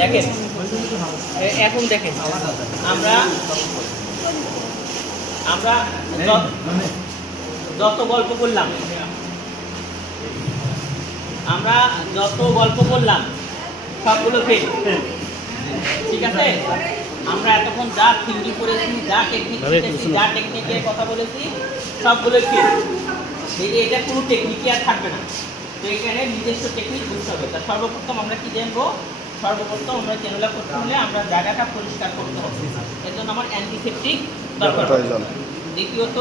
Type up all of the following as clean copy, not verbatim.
দেখেন এখন দেখেন আমরা যত গল্প করলাম সবগুলো ফেল। ঠিক আছে, আমরা এতক্ষণ যা থিওরি করেছি, যা টেকনিক শিখেছি, যা টেকনিকের কথা বলেছি সবগুলো ফেল। এটা কোনো টেকনিকই আর থাকবে না। তো এখানে নিজস্ব টেকনিক বুঝতে হবে। তা সর্বপ্রথম আমরা কি জানবো? সর্বপ্রথম আমরা ক্যানুলা করতে হলে আমরা জায়গাটা পরিষ্কার করতে হবে। এর জন্য আমার অ্যান্টিসেপটিক দরকার। দ্বিতীয়ত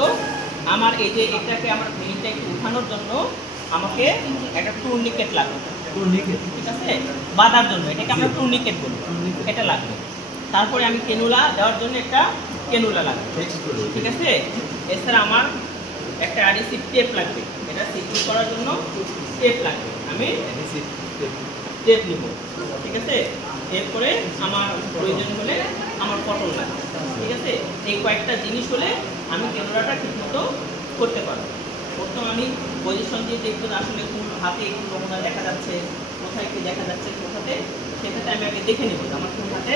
আমার এই যে এটাকে আমার ভেইনটা একটু উঠানোর জন্য আমাকে একটা টুর্নিকেট লাগবে। ঠিক আছে, বাঁধার জন্য এটাকে আমরা টুর্নিকেট বলি, এটা লাগবে। তারপরে আমি ক্যানুলা দেওয়ার জন্য একটা ক্যানুলা লাগবে। ঠিক আছে, এছাড়া আমার একটা অ্যাডহেসিভ টেপ লাগবে, এটা সিকিউর করার জন্য টেপ লাগবে। আমি টেপ নিব। ঠিক আছে, এরপরে আমার প্রয়োজন হলে আমার কটন লাগবে। ঠিক আছে, এই কয়েকটা জিনিস হলে আমি ক্যানুলাটা ঠিকমতো করতে পারবো। প্রথম আমি পজিশন দিয়ে দেখবো আসলে কোন হাতে একটু নমুনা দেখা যাচ্ছে, কোথায় কি দেখা যাচ্ছে, কোথাতে, সেটাতে আমি আগে দেখে নেব আমার কোন হাতে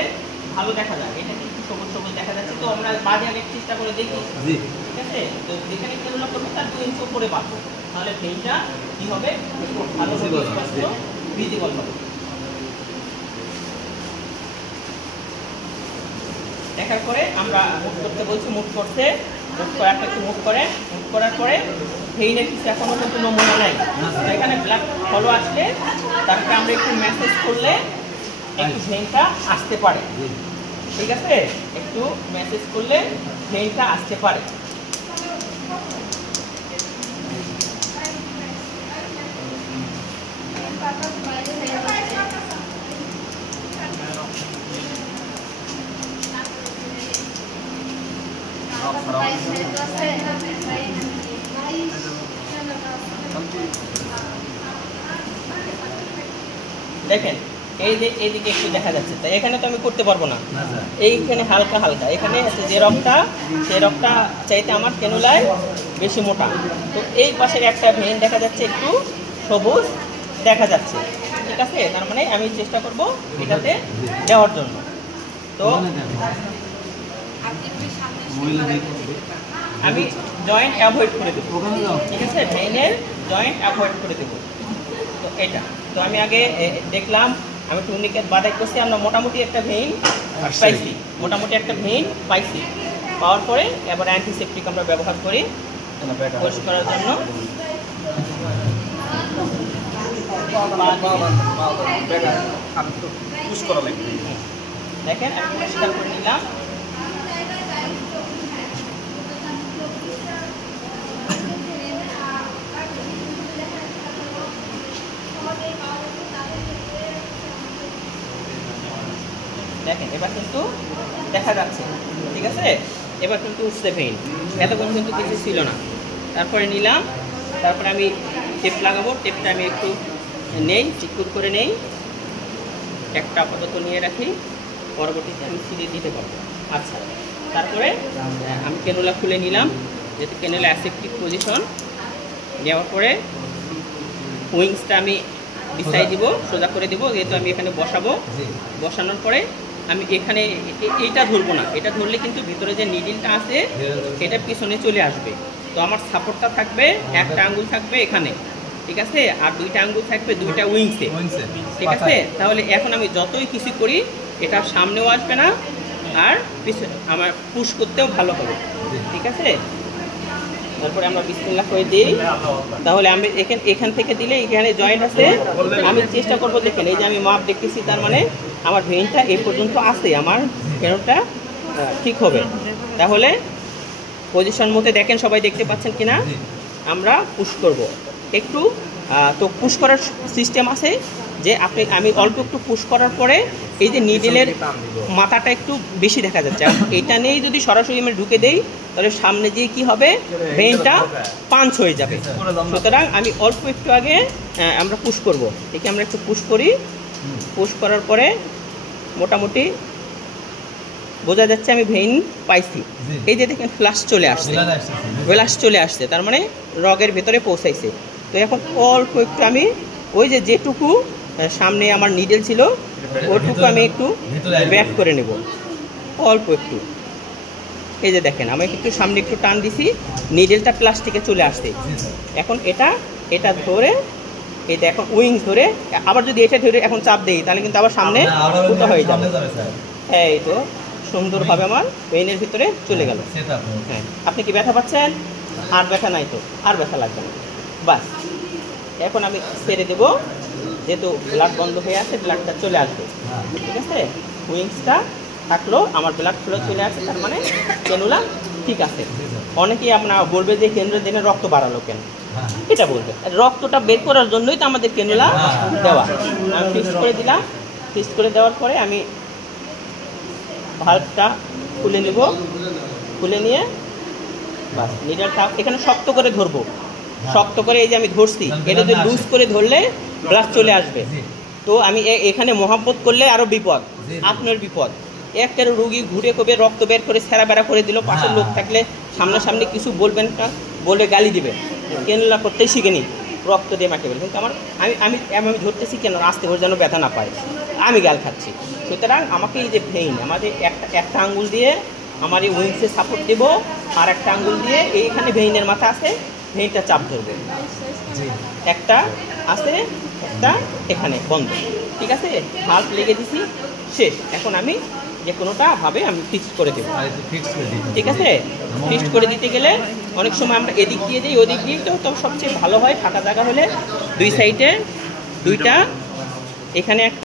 ভালো দেখা যায়। এটা কিন্তু সবুজ সবুজ দেখা যাচ্ছে, তো আমরা বাজে আগে চেষ্টা করে দেখি। ঠিক আছে, তো যেখানে ক্যানুলা করবো তার 2 ইঞ্চি উপরে বাঁধবো, তাহলে ভেইনটা কি হবে, ভালো ভিজিবল হবে। দেখার পরে আমরা মুভ করতে বলছি, মুভ করছে, মুভ করাটা একটু মুভ করার পরে ভেইনের কিছু এখনো কিন্তু নমুনা নাই। এখানে ব্ল্যাক ফলো আসলে তারপরে আমরা একটু ম্যাসেজ করলে একটু ভেইনটা আসতে পারে। ঠিক আছে, একটু ম্যাসেজ করলে ভেইনটা আসতে পারে। দেখেন এই যে এইদিকে একটু দেখা যাচ্ছে, তাই এখানে তো আমি করতে পারবো না। এইখানে হালকা হালকা এখানে যে রকটা, সেই রকটা চাইতে আমার ক্যানুলায় বেশি মোটা। তো এই পাশের একটা ভেইন দেখা যাচ্ছে একটু সবুজ দেখা যাচ্ছে। ঠিক আছে, তার মানে আমি চেষ্টা করব এটাতে দেওয়ার জন্য। তো আমি জয়েন্ট অ্যাভয়েড করে দেবো। ঠিক আছে, ভেইনের জয়েন্ট অ্যাভয়েড করে দেবো। তো এটা তো আমি আগে দেখলাম, আমি টুর্নিকেট বাঁধাই করছি, আমরা মোটামুটি একটা ভেইন পাইছি। পাওয়ার পরে এবার অ্যান্টিসেপটিক আমরা ব্যবহার করি পরিষ্কার করার জন্য। দেখেন আমি পরিষ্কার করে নিলাম। দেখেন এবার কিন্তু দেখা যাচ্ছে। ঠিক আছে, এবার কিন্তু উঠছে ভেইন, এতক্ষণ কিন্তু কিছু ছিল না। তারপরে নিলাম, তারপরে আমি টেপ লাগাবো। টেপটা আমি একটু নেই, সিকিউর করে নেই, একটা আপাতত নিয়ে রাখি, পরবর্তীতে আমি সিরিয়ে দিতে পারবো। আচ্ছা, তারপরে আমি ক্যানুলা খুলে নিলাম, যেহেতু ক্যানুলা অ্যাসেপ্টিক পজিশন নেওয়ার পরে উইংসটা আমি বিছাই দিব, সোজা করে দিব, যেহেতু আমি এখানে বসাবো। বসানোর পরে আমি এখানে এইটা ধরবো না, এটা ধরলে কিন্তু ভিতরে যে নিডিলটা আছে এটা পিছনে চলে আসবে। তো আমার সাপোর্টটা থাকবে, একটা আঙ্গুল থাকবে এখানে, ঠিক আছে, আর 2টা আঙ্গুল থাকবে 2টা উইংসে। ঠিক আছে, তাহলে এখন আমি যতই কিছু করি এটা সামনেও আসবে না, আর পিছনে আমার পুশ করতেও ভালো হবে। ঠিক আছে, তারপরে আমরা বিসমিল্লাহ করে দিই। তাহলে আমি এখান থেকে দিলে এখানে জয়েন্ট আছে, আমি চেষ্টা করবো। দেখেন এই যে আমি মাপ দেখতেছি, তার মানে আমার ভেইনটা এই পর্যন্ত আছে, আমার ভেইনটা ঠিক হবে। তাহলে পজিশন মতে দেখেন, সবাই দেখতে পাচ্ছেন কিনা, আমরা পুশ করব একটু। তো পুশ করার সিস্টেম আছে যে আমি অল্প একটু পুশ করার পরে এই যে নিডেলের মাথাটা একটু বেশি দেখা যাচ্ছে, এটা নিয়েই যদি সরাসরি আমি ঢুকে দেই তাহলে সামনে দিয়ে কি হবে, ভেইনটা পাঞ্চ হয়ে যাবে। সুতরাং আমি অল্প একটু আগে আমরা পুশ করব। একে আমরা একটু পুশ করি, পুশ করার পরে মোটামুটি বোঝা যাচ্ছে আমি ভেইন পাইছি। এই যে দেখেন ফ্লাশ চলে আসছে, ফ্লাশ চলে আসছে, তার মানে রগের ভেতরে পৌঁছাইছে। তো এখন অল্প একটু আমি ওই যে যেটুকু সামনে আমার নিডেল ছিল ওইটুকু আমি একটু ব্যাক করে নেব, অল্প একটু। এই যে দেখেন আমি একটু সামনে একটু টান দিছি, নিডেলটা প্লাস্টিকে চলে আসছে। এখন এটা ধরে এই দেখো উইংস ধরে, আবার যদি এটা ধরে এখন চাপ দেই তাহলে কিন্তু আবার সামনে ফুটো হয়ে যাবে। হ্যাঁ, এই তো সুন্দরভাবে আমার ভেইনের ভিতরে চলে গেল। হ্যাঁ, আপনি কি ব্যথা পাচ্ছেন? আর ব্যথা নাই তো, আর ব্যথা লাগবে না, বাস। এখন আমি ছেড়ে দেবো, যেহেতু ব্লাড বন্ধ হয়ে আছে, ব্লাডটা চলে আসবে। ঠিক আছে, উইংসটা থাকলো, আমার ব্লাড ফ্লো চলে আসছে, তার মানে ক্যানুলা ঠিক আছে। অনেকেই আপনার বলবে যে কেন্দ্রের দিনে রক্ত বাড়ালো কেন, এটা বলবে। রক্তটা বের করার জন্যই তো আমাদের ক্যানুলা দেওয়া। আমি ফিক্স করে দিলাম, ফিক্স করে দেওয়ার পরে আমি ভাল্বটা খুলে নেব, খুলে নিয়ে বাস নিডলটা এখানে শক্ত করে ধরবো, শক্ত করে। এই যে আমি ধরছি, এটা যদি লুজ করে ধরলে ব্লাড চলে আসবে। তো আমি এখানে মহাব্বত করলে আরও বিপদ, আপনার বিপদ। একটা রুগী ঘুরে কবে রক্ত বের করে ছেঁড়া বেড়া করে দিল, পাশের লোক থাকলে সামনাসামনি কিছু বলবেন না, বলবে গালি দিবে, ক্যানুলা করতেই শিখেনি, রক্ত দিয়ে মাকে বলে। কিন্তু আমি ধরতেছি কেন, আসতে করে যেন ব্যথা না পায়, আমি গাল খাচ্ছি। সুতরাং আমাকে এই যে ভেইন, আমাদের একটা আঙ্গুল দিয়ে আমার এই উইংসে সাপোর্ট দেব, আর একটা আঙ্গুল দিয়ে এইখানে ভেইনের মাথা আছে, ভেইনটা চাপ ধরবে। একটা আছে, একটা এখানে বন্ধ। ঠিক আছে, হাল্প লেগে দিছি, শেষ। এখন আমি যে কোনোটা ভাবে আমি ফিক্স করে দেবো। ঠিক আছে, ফিক্সড করে দিতে গেলে অনেক সময় আমরা এদিক দিয়ে দিই, ওদিক দিয়ে, তো সবচেয়ে ভালো হয় ফাঁকা জায়গা হলে দুই সাইডে দুইটা, এখানে